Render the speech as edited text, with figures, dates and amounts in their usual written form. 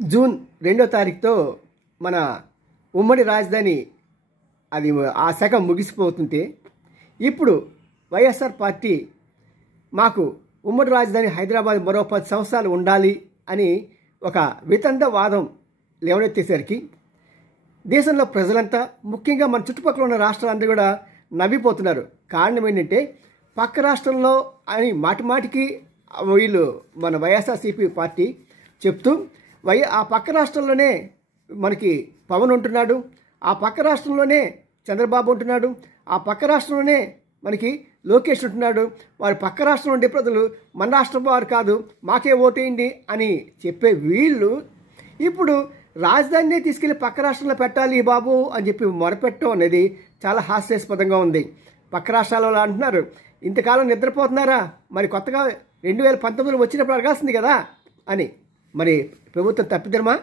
June 2వ తారీఖుతో మన ఉమ్మడి రాజధాని అది ఆ శాఖ ముగిసిపోతుంటే ఇప్పుడు వైఎస్ఆర్ పార్టీ మాకు ఉమ్మడి రాజధాని హైదరాబాద్ మరో 10 సంవత్సరాలు ఉండాలి అని ఒక వితండ వాదం లేవనెత్తేసరికి దేశంలో ప్రజలంతా ముఖ్యంగా మన చుట్టుపక్కల ఉన్న రాష్ట్రాలందరూ కూడా నవ్విపోతున్నారు. కారణం ఏంటంటే పక్క రాష్ట్రంలో అని మాటిమాటికి వీళ్ళు మన వైఎస్ఆర్సీపీ పార్టీ చెప్తూ ఆ పక్క రాష్ట్రంలోనే మనకి పవన్ ఉంటున్నాడు, ఆ పక్క రాష్ట్రంలోనే చంద్రబాబు ఉంటున్నాడు, ఆ పక్క రాష్ట్రంలోనే మనకి లోకేష్ ఉంటున్నాడు, వారి పక్క రాష్ట్రం ఉండే ప్రజలు మన రాష్ట్రం వారు కాదు, మాకే ఓటేయండి అని చెప్పే వీళ్ళు ఇప్పుడు రాజధానిని తీసుకెళ్లి పక్క రాష్ట్రంలో పెట్టాలి బాబు అని చెప్పి మొరపెట్టడం అనేది చాలా హాస్యాస్పదంగా ఉంది. పక్క రాష్ట్రాలలో అంటున్నారు ఇంతకాలం నిద్రపోతున్నారా, మరి కొత్తగా 2019 వచ్చినప్పుడు అడగాల్సింది కదా అని. మరి ప్రభుత్వం తప్పిదమా?